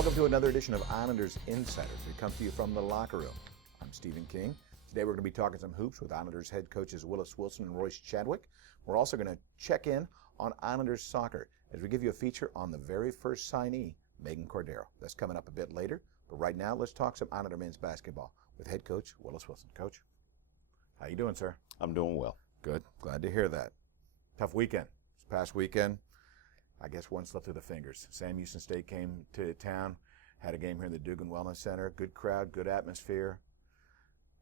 Welcome to another edition of Islanders Insiders. We come to you from the locker room. I'm Stephen King. Today we're going to be talking some hoops with Islanders head coaches Coaches Wilson and Chadwick. We're also going to check in on Islanders soccer as we give you a feature on the very first signee, Meghan Cordero. That's coming up a bit later, but right now let's talk some Islander men's basketball with head coach Coaches Wilson. Coach, how you doing, sir? I'm doing well. Good. Glad to hear that. Tough weekend. This past weekend, I guess one slipped through the fingers. Sam Houston State came to town, had a game here in the Dugan Wellness Center. Good crowd, good atmosphere.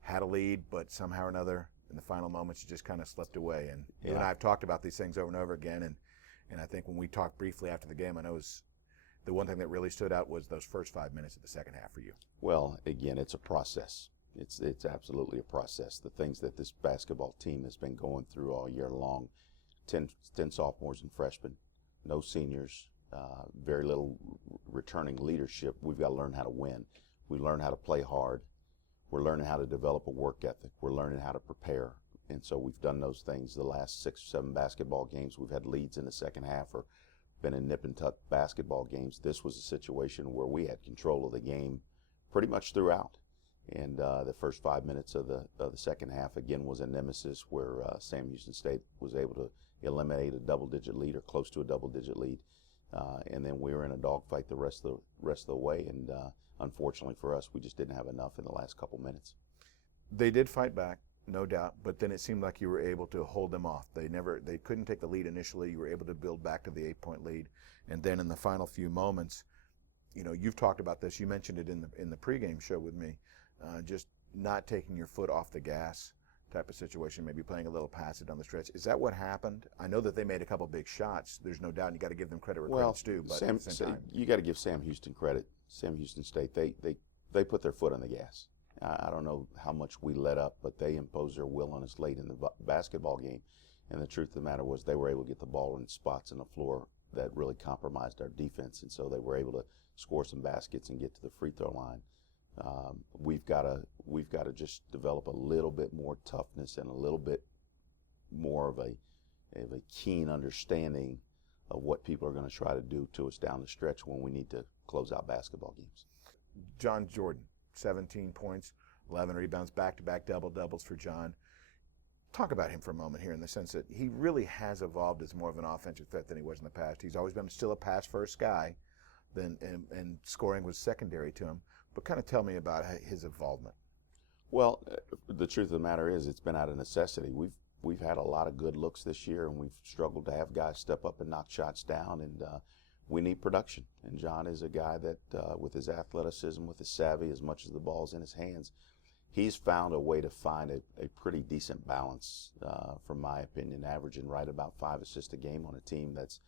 Had a lead, but somehow or another, in the final moments, it just kind of slipped away. And you and I have talked about these things over and over again. And I think when we talked briefly after the game, I know the one thing that really stood out was those first 5 minutes of the second half for you. Well, again, it's a process. It's absolutely a process. The things that this basketball team has been going through all year long, 10 sophomores and freshmen, no seniors, very little returning leadership. We've got to learn how to win. We learn how to play hard. We're learning how to develop a work ethic. We're learning how to prepare. And so we've done those things the last 6 or 7 basketball games. We've had leads in the second half or been in nip and tuck basketball games. This was a situation where we had control of the game pretty much throughout. And the first 5 minutes of the second half, again, was a nemesis where Sam Houston State was able to eliminate a double-digit lead or close to a double-digit lead. And then we were in a dogfight the rest of the way. And unfortunately for us, we just didn't have enough in the last couple minutes. They did fight back, no doubt, but then it seemed like you were able to hold them off. They couldn't take the lead initially. You were able to build back to the 8-point lead. And then in the final few moments, you know, you've talked about this. You mentioned it in the pregame show with me. Just not taking your foot off the gas type of situation, maybe playing a little passive down the stretch. Is that what happened? I know that they made a couple big shots. There's no doubt, and you got to give them credit where credit's due. But at the same time, you got to give Sam Houston credit. Sam Houston State, they put their foot on the gas. I don't know how much we let up, but they imposed their will on us late in the basketball game. And the truth of the matter was they were able to get the ball in spots on the floor that really compromised our defense, and so they were able to score some baskets and get to the free throw line. We've got to just develop a little bit more toughness and a little bit more of a keen understanding of what people are going to try to do to us down the stretch when we need to close out basketball games. John Jordan, 17 points, 11 rebounds, back-to-back double-doubles for John. Talk about him for a moment here in the sense that he really has evolved as more of an offensive threat than he was in the past. He's always been still a pass-first guy, and scoring was secondary to him. But kind of tell me about his involvement. Well, the truth of the matter is it's been out of necessity. We've had a lot of good looks this year, and we've struggled to have guys step up and knock shots down, and we need production. And John is a guy that, with his athleticism, with his savvy, as much as the ball's in his hands, he's found a way to find a pretty decent balance, from my opinion, averaging right about 5 assists a game on a team that's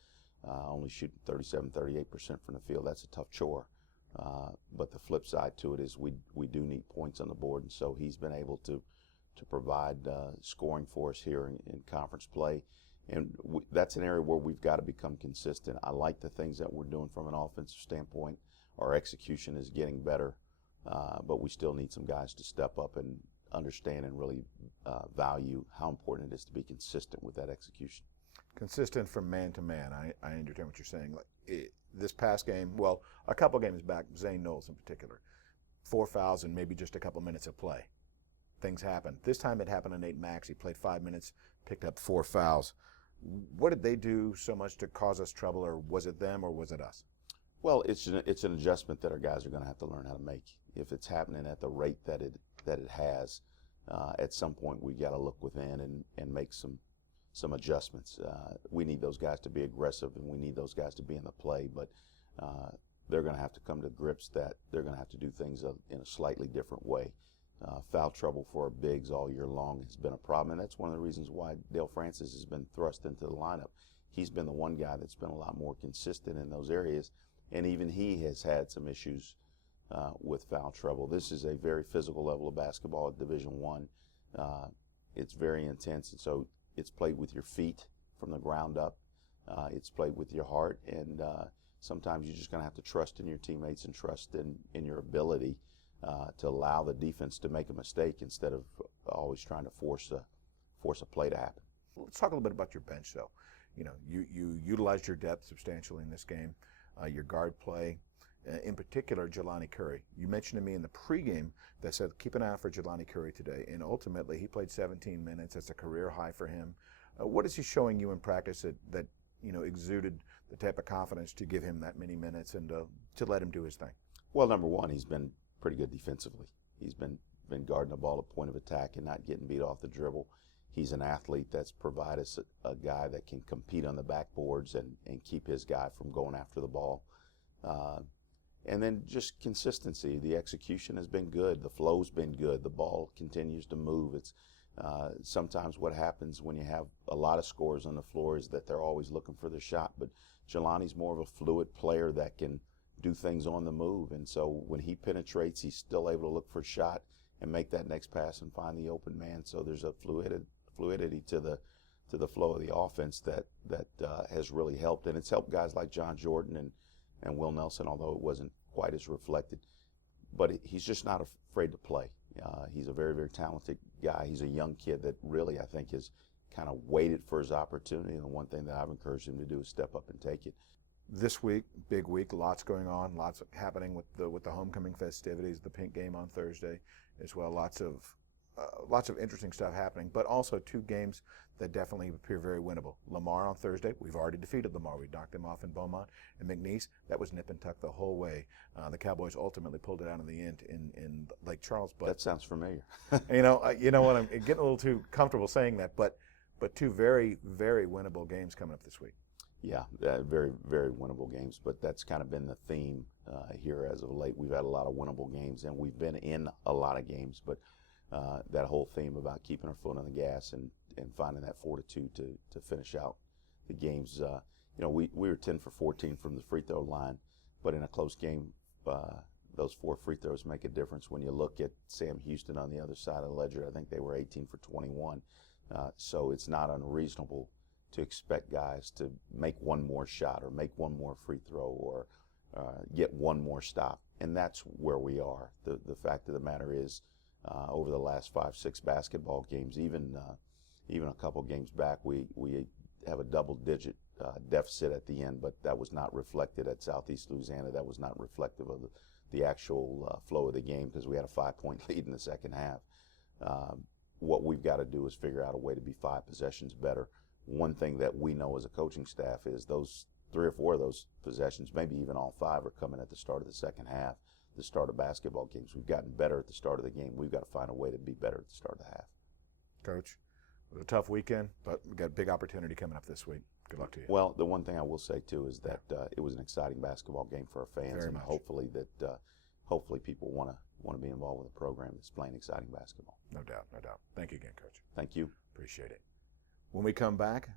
only shooting 37-38% from the field. That's a tough chore. But the flip side to it is we do need points on the board, and so he's been able to provide scoring for us here in conference play. And that's an area where we've got to become consistent. I like the things that we're doing from an offensive standpoint. Our execution is getting better, but we still need some guys to step up and understand and really value how important it is to be consistent with that execution. Consistent from man to man. I understand what you're saying. This past game, well, a couple games back, Zane Knowles in particular, 4 fouls and maybe just a couple minutes of play. Things happen. This time it happened to Nate Max. He played 5 minutes, picked up 4 fouls. What did they do so much to cause us trouble, or was it them, or was it us? Well, it's an adjustment that our guys are going to have to learn how to make. If it's happening at the rate that it has, at some point we got to look within and make some adjustments. We need those guys to be aggressive, and we need those guys to be in the play, but they're going to have to come to grips that they're going to have to do things in a slightly different way. Foul trouble for our bigs all year long has been a problem, and that's one of the reasons why Dale Francis has been thrust into the lineup. He's been the one guy that's been a lot more consistent in those areas, and even he has had some issues with foul trouble. This is a very physical level of basketball at Division I. It's very intense, and so it's played with your feet from the ground up. It's played with your heart, and sometimes you're just going to have to trust in your teammates and trust in your ability to allow the defense to make a mistake instead of always trying to force a play to happen. Let's talk a little bit about your bench, though. You know, you utilized your depth substantially in this game. Your guard play in particular Jelani Curry. You mentioned to me in the pregame that said keep an eye out for Jelani Curry today, and ultimately he played 17 minutes. That's a career high for him. What is he showing you in practice that exuded the type of confidence to give him that many minutes and to let him do his thing? Well, number one, he's been pretty good defensively. He's been guarding the ball at point of attack and not getting beat off the dribble. He's an athlete that's provided us a guy that can compete on the backboards and keep his guy from going after the ball. And then just consistency. The execution has been good. The flow's been good. The ball continues to move. It's sometimes what happens when you have a lot of scorers on the floor is that they're always looking for the shot. But Jelani's more of a fluid player that can do things on the move. And so when he penetrates, he's still able to look for a shot and make that next pass and find the open man. So there's a fluidity to the flow of the offense that has really helped. And it's helped guys like John Jordan and Will Nelson, although it wasn't quite as reflected. But he's just not afraid to play. He's a very, very talented guy. He's a young kid that really, I think, has kind of waited for his opportunity. And the one thing that I've encouraged him to do is step up and take it. This week, big week, lots going on, lots happening with the homecoming festivities, the pink game on Thursday as well. Lots of interesting stuff happening, but also two games that definitely appear very winnable. Lamar on Thursday, we've already defeated Lamar. We knocked them off in Beaumont. And McNeese, that was nip and tuck the whole way. The Cowboys ultimately pulled it out in the end in Lake Charles. But that sounds familiar. you know what? I'm getting a little too comfortable saying that, but two very, very winnable games coming up this week. Yeah, very, very winnable games, but that's kind of been the theme here as of late. We've had a lot of winnable games, and we've been in a lot of games, but that whole theme about keeping our foot on the gas and finding that fortitude to finish out the games. We were 10 for 14 from the free throw line, but in a close game, those 4 free throws make a difference. When you look at Sam Houston on the other side of the ledger, I think they were 18 for 21, so it's not unreasonable to expect guys to make one more shot or make one more free throw or get one more stop. And that's where we are. The fact of the matter is, over the last 5-6 basketball games, even a couple games back, we have a double-digit deficit at the end, but that was not reflected at Southeast Louisiana. That was not reflective of the actual flow of the game because we had a 5-point lead in the second half. What we've got to do is figure out a way to be 5 possessions better. One thing that we know as a coaching staff is those 3 or 4 of those possessions, maybe even all 5, are coming at the start of the second half, the start of basketball games. We've gotten better at the start of the game. We've got to find a way to be better at the start of the half. Coach, it was a tough weekend, but we've got a big opportunity coming up this week. Good luck to you. Well, the one thing I will say, too, is that it was an exciting basketball game for our fans. Very and much. Hopefully people want to be involved with a program that's playing exciting basketball. No doubt, no doubt. Thank you again, Coach. Thank you. Appreciate it. When we come back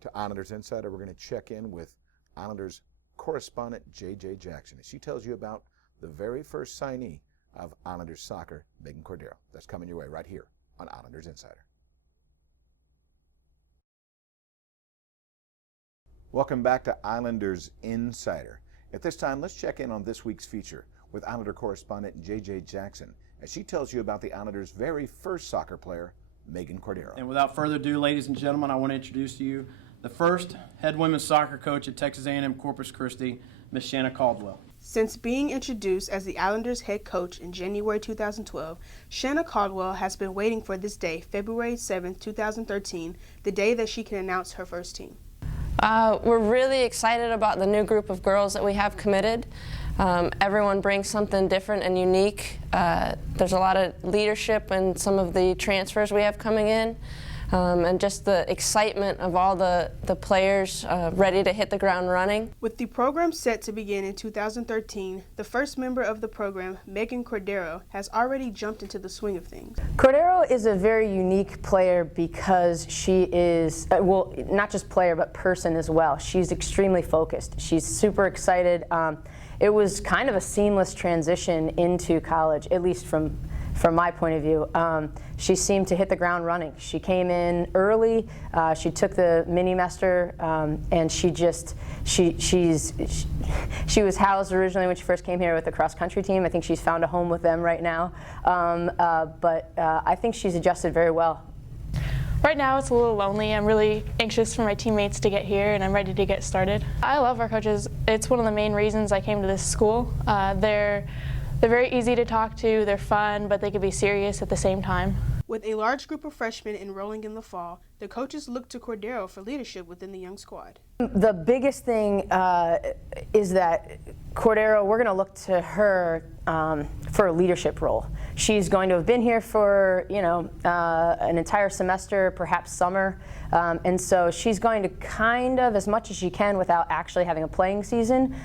to Islanders Insider, we're going to check in with Islanders correspondent J.J. Jackson as she tells you about the very first signee of Islanders soccer, Meghan Cordero. That's coming your way right here on Islanders Insider. Welcome back to Islanders Insider. At this time, let's check in on this week's feature with Islander correspondent J.J. Jackson as she tells you about the Islanders' very first soccer player, Meghan Cordero. And without further ado, ladies and gentlemen, I want to introduce to you the first head women's soccer coach at Texas A&M Corpus Christi, Miss Shanna Caldwell. Since being introduced as the Islanders head coach in January 2012, Shanna Caldwell has been waiting for this day, February 7, 2013, the day that she can announce her first team. We're really excited about the new group of girls that we have committed. Everyone brings something different and unique. There's a lot of leadership in some of the transfers we have coming in, and just the excitement of all the players ready to hit the ground running. With the program set to begin in 2013, the first member of the program, Meghan Cordero, has already jumped into the swing of things. Cordero is a very unique player because she is, well, not just player, but person as well. She's extremely focused. She's super excited. It was kind of a seamless transition into college, at least from my point of view. She seemed to hit the ground running. She came in early. She took the mini-mester, and she was housed originally when she first came here with the cross-country team. I think she's found a home with them right now. But I think she's adjusted very well. Right now it's a little lonely. I'm really anxious for my teammates to get here, and I'm ready to get started. I love our coaches. It's one of the main reasons I came to this school. They're very easy to talk to, they're fun, but they can be serious at the same time. With a large group of freshmen enrolling in the fall, the coaches look to Cordero for leadership within the young squad. The biggest thing is that Cordero, we're going to look to her for a leadership role. She's going to have been here for, an entire semester, perhaps summer, and so she's going to kind of, as much as she can without actually having a playing season,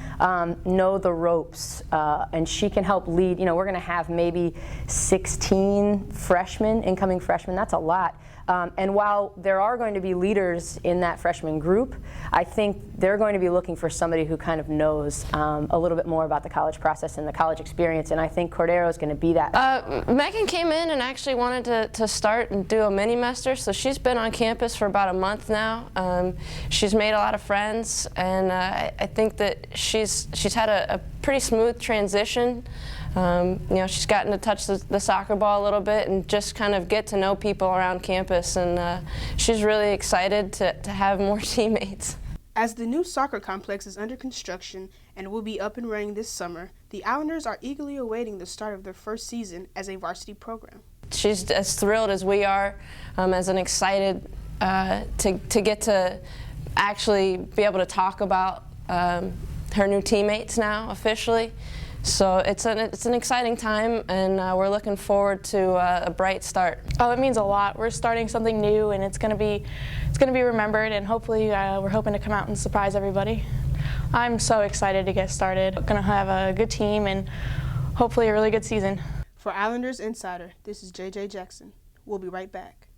know the ropes, and she can help lead. We're going to have maybe 16 freshmen, incoming freshmen. That's a lot. And while there are going to be leaders in that freshman group, I think they're going to be looking for somebody who kind of knows a little bit more about the college process and the college experience, and I think Cordero is going to be that. Megan came in and actually wanted to start and do a mini-mester, so she's been on campus for about a month now. She's made a lot of friends, and I think that she's had a pretty smooth transition. She's gotten to touch the soccer ball a little bit and just kind of get to know people around campus, and she's really excited to have more teammates. As the new soccer complex is under construction and will be up and running this summer, the Islanders are eagerly awaiting the start of their first season as a varsity program. She's as thrilled as we are, as an excited to get to actually be able to talk about her new teammates now officially. So it's an exciting time, and we're looking forward to a bright start. Oh, it means a lot. We're starting something new, and it's going to be remembered, and hopefully we're hoping to come out and surprise everybody. I'm so excited to get started. We're going to have a good team and hopefully a really good season. For Islanders Insider, this is JJ Jackson. We'll be right back.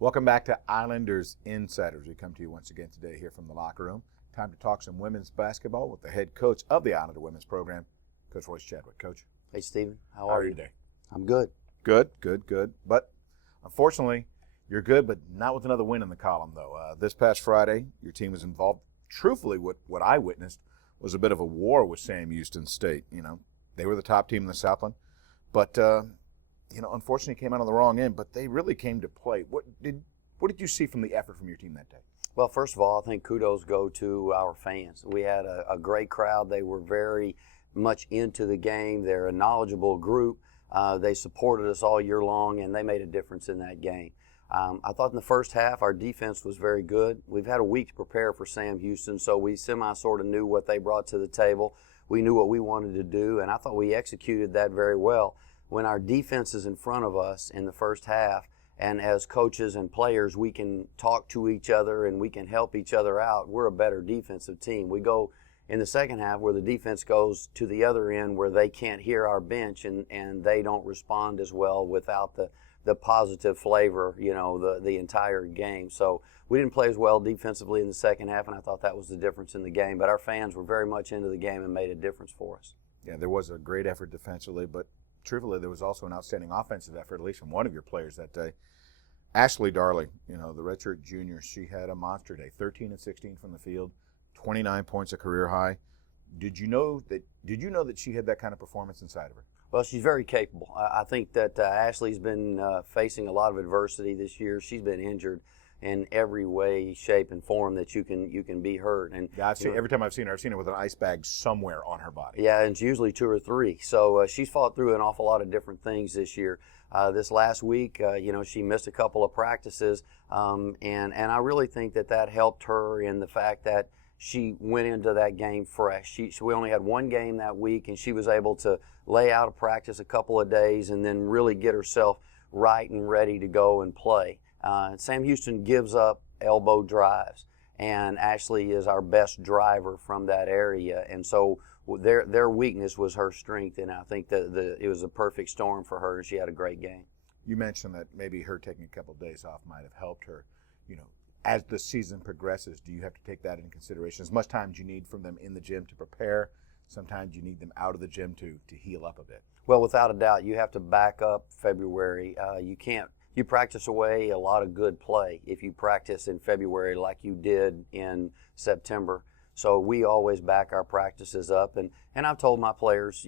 Welcome back to Islanders Insiders. We come to you once again today here from the locker room. Time to talk some women's basketball with the head coach of the Islander women's program, Coach Chadwick. Coach. Hey, Stephen. How are are you you today? I'm good. Good. But unfortunately, you're good, but not with another win in the column, though. This past Friday, your team was involved. Truthfully, what I witnessed was a bit of a war with Sam Houston State. They were the top team in the Southland, but unfortunately came out on the wrong end, but they really came to play. What did you see from the effort from your team that day? Well, first of all, I think kudos go to our fans. We had a great crowd. They were very much into the game. They're a knowledgeable group. They supported us all year long, and they made a difference in that game. I thought in the first half our defense was very good. We've had a week to prepare for Sam Houston, so we sort of knew what they brought to the table. We knew what we wanted to do, and I thought we executed that very well. When our defense is in front of us in the first half, and as coaches and players, we can talk to each other and we can help each other out, we're a better defensive team. We go in the second half where the defense goes to the other end where they can't hear our bench and they don't respond as well without the positive flavor, the entire game. So we didn't play as well defensively in the second half, and I thought that was the difference in the game. But our fans were very much into the game and made a difference for us. Yeah, there was a great effort defensively, but truthfully, there was also an outstanding offensive effort, at least from one of your players that day. Ashley Darley, the redshirt junior, she had a monster day, 13 and 16 from the field, 29 points, a career high. Did you know that she had that kind of performance inside of her? Well, she's very capable. I think that Ashley's been facing a lot of adversity this year. She's been injured in every way, shape, and form that you can be hurt. And yeah, every time I've seen her with an ice bag somewhere on her body. Yeah, and it's usually 2 or 3. So she's fought through an awful lot of different things this year. This last week, she missed a couple of practices, and I really think that helped her in the fact that she went into that game fresh. We only had one game that week, and she was able to lay out a practice a couple of days and then really get herself right and ready to go and play. Sam Houston gives up elbow drives, and Ashley is our best driver from that area, and so their weakness was her strength, and I think that it was a perfect storm for her, and she had a great game. You mentioned that maybe her taking a couple of days off might have helped her. As the season progresses, do you have to take that into consideration? As much time as you need from them in the gym to prepare, sometimes you need them out of the gym to heal up a bit. Well, without a doubt, you have to back up February. You practice away a lot of good play if you practice in February like you did in September. So we always back our practices up. And I've told my players,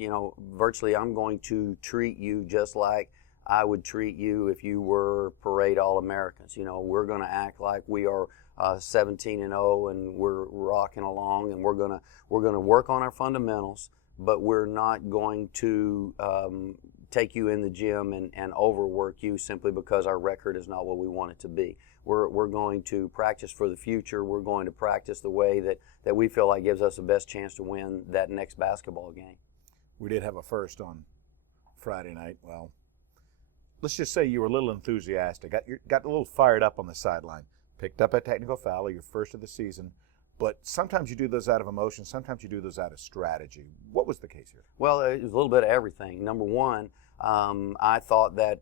virtually I'm going to treat you just like I would treat you if you were parade All-Americans. We're going to act like we are 17-0 and we're rocking along, and we're going to work on our fundamentals, but we're not going to take you in the gym and overwork you simply because our record is not what we want it to be. We're going to practice for the future. We're going to practice the way that we feel like gives us the best chance to win that next basketball game. We did have a first on Friday night. Well, let's just say you were a little enthusiastic, got a little fired up on the sideline, picked up a technical foul, your first of the season. But sometimes you do those out of emotion, sometimes you do those out of strategy. What was the case here? Well, it was a little bit of everything. Number one, I thought that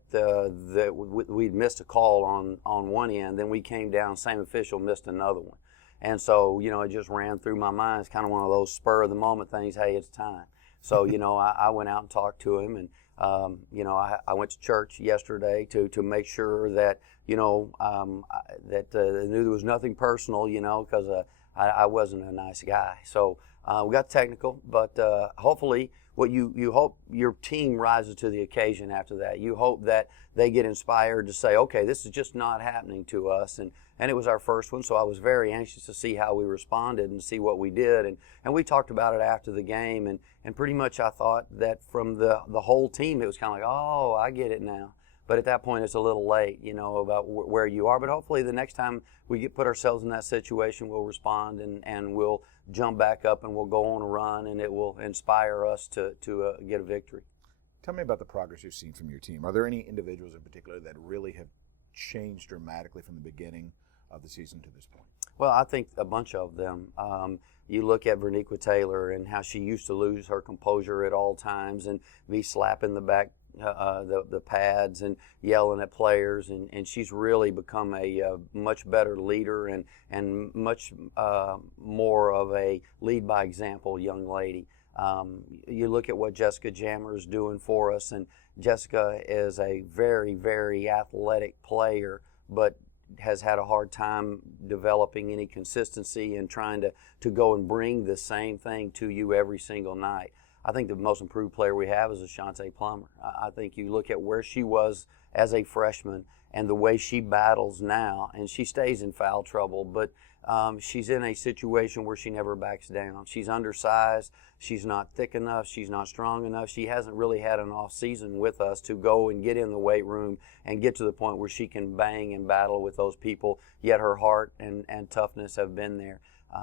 we'd missed a call on one end, then we came down, same official missed another one. And so, it just ran through my mind. It's kind of one of those spur of the moment things, hey, it's time. So, I went out and talked to him, and, I went to church yesterday to make sure that, that I knew there was nothing personal, because I wasn't a nice guy. So we got technical, but hopefully what you hope your team rises to the occasion after that. You hope that they get inspired to say, okay, this is just not happening to us. And it was our first one, so I was very anxious to see how we responded and see what we did. And we talked about it after the game, and pretty much I thought that from the whole team, it was kind of like, oh, I get it now. But at that point, it's a little late, about where you are. But hopefully the next time we put ourselves in that situation, we'll respond and we'll jump back up and we'll go on a run, and it will inspire us to get a victory. Tell me about the progress you've seen from your team. Are there any individuals in particular that really have changed dramatically from the beginning of the season to this point? Well, I think a bunch of them. You look at Verniqua Taylor and how she used to lose her composure at all times and be slapping the back the pads and yelling at players, and she's really become a much better leader and much more of a lead by example young lady. You look at what Jessica Jammer is doing for us, and Jessica is a very, very athletic player, but has had a hard time developing any consistency and trying to go and bring the same thing to you every single night. I think the most improved player we have is Ashante Plummer. I think you look at where she was as a freshman and the way she battles now, and she stays in foul trouble, but she's in a situation where she never backs down. She's undersized, she's not thick enough, she's not strong enough. She hasn't really had an off season with us to go and get in the weight room and get to the point where she can bang and battle with those people, yet her heart and toughness have been there.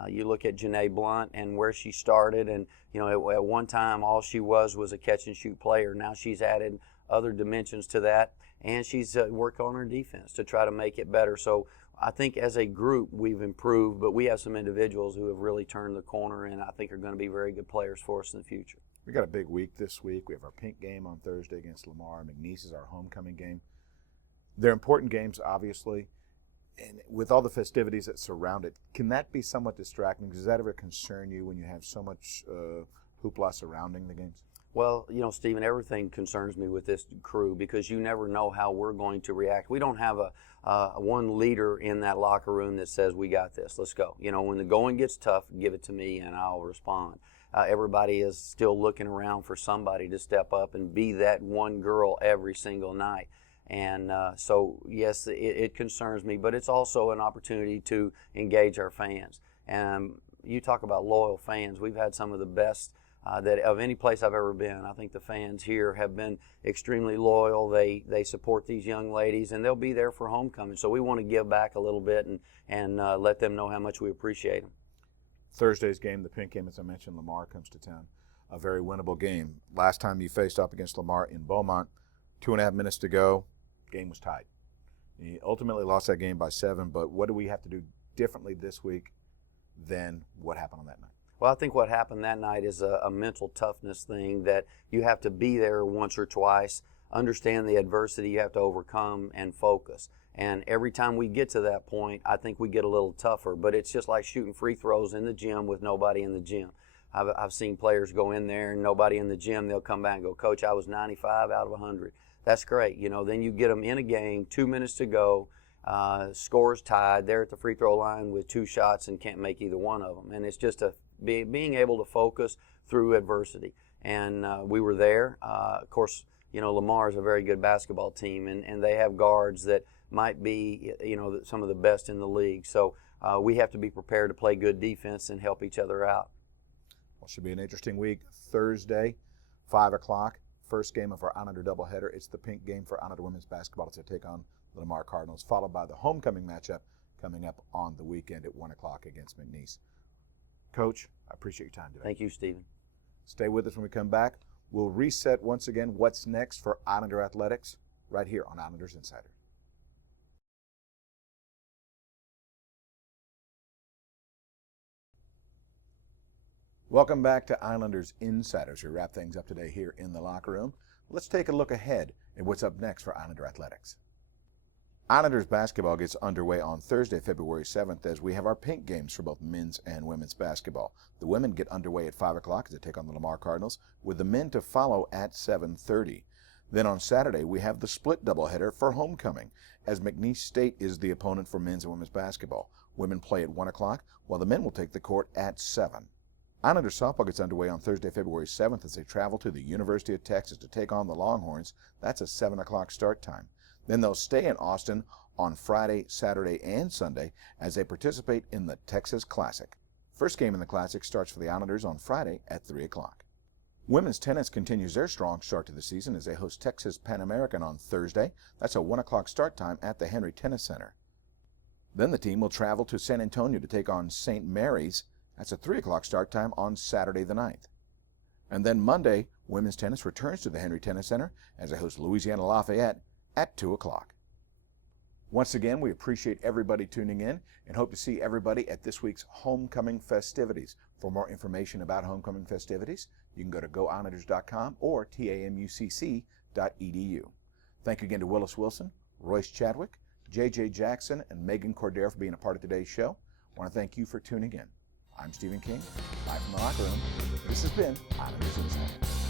You look at Janae Blunt and where she started, and at one time all she was a catch and shoot player. Now she's added other dimensions to that, and she's worked on her defense to try to make it better. So I think as a group we've improved, but we have some individuals who have really turned the corner and I think are going to be very good players for us in the future. We got a big week this week. We have our pink game on Thursday against Lamar. McNeese is our homecoming game. They're important games, obviously. And with all the festivities that surround it, can that be somewhat distracting? Does that ever concern you when you have so much hoopla surrounding the games? Well, Stephen, everything concerns me with this crew because you never know how we're going to react. We don't have a one leader in that locker room that says, we got this, let's go. When the going gets tough, give it to me and I'll respond. Everybody is still looking around for somebody to step up and be that one girl every single night. And so, yes, it concerns me, but it's also an opportunity to engage our fans. And you talk about loyal fans. We've had some of the best that of any place I've ever been. I think the fans here have been extremely loyal. They support these young ladies, and they'll be there for homecoming. So we want to give back a little bit and let them know how much we appreciate them. Thursday's game, the pink game, as I mentioned, Lamar comes to town. A very winnable game. Last time you faced up against Lamar in Beaumont, 2.5 minutes to go. Game was tied. He ultimately lost that game by 7, but what do we have to do differently this week than what happened on that night? Well, I think what happened that night is a mental toughness thing that you have to be there once or twice, understand the adversity you have to overcome, and focus. And every time we get to that point, I think we get a little tougher, but it's just like shooting free throws in the gym with nobody in the gym. I've seen players go in there and nobody in the gym, they'll come back and go, Coach, I was 95 out of 100. That's great. Then you get them in a game, 2 minutes to go, scores tied. They're at the free throw line with 2 shots and can't make either one of them. And it's just being able to focus through adversity. And we were there. Of course, Lamar is a very good basketball team, and they have guards that might be, some of the best in the league. So we have to be prepared to play good defense and help each other out. Well, should be an interesting week. Thursday, 5 o'clock, first game of our Islander doubleheader. It's the pink game for Islander women's basketball to take on the Lamar Cardinals, followed by the homecoming matchup coming up on the weekend at 1 o'clock against McNeese. Coach, I appreciate your time today. Thank you, Stephen. Stay with us when we come back. We'll reset once again what's next for Islander athletics right here on Islanders Insider. Welcome back to Islanders Insiders. We wrap things up today here in the locker room. Let's take a look ahead at what's up next for Islander athletics. Islanders basketball gets underway on Thursday, February 7th, as we have our pink games for both men's and women's basketball. The women get underway at 5 o'clock as they take on the Lamar Cardinals, with the men to follow at 7:30. Then on Saturday, we have the split doubleheader for homecoming, as McNeese State is the opponent for men's and women's basketball. Women play at 1 o'clock, while the men will take the court at 7. Islanders softball gets underway on Thursday, February 7th, as they travel to the University of Texas to take on the Longhorns. That's a 7 o'clock start time. Then they'll stay in Austin on Friday, Saturday, and Sunday as they participate in the Texas Classic. First game in the Classic starts for the Islanders on Friday at 3 o'clock. Women's tennis continues their strong start to the season as they host Texas Pan American on Thursday. That's a 1 o'clock start time at the Henry Tennis Center. Then the team will travel to San Antonio to take on St. Mary's. That's a 3 o'clock start time on Saturday the 9th. And then Monday, women's tennis returns to the Henry Tennis Center as they host Louisiana Lafayette at 2 o'clock. Once again, we appreciate everybody tuning in and hope to see everybody at this week's homecoming festivities. For more information about homecoming festivities, you can go to goislanders.com or tamucc.edu. Thank you again to Willis Wilson, Royce Chadwick, J.J. Jackson, and Meghan Cordero for being a part of today's show. I want to thank you for tuning in. I'm Stephen King, live from the locker room. This has been Islanders Insider.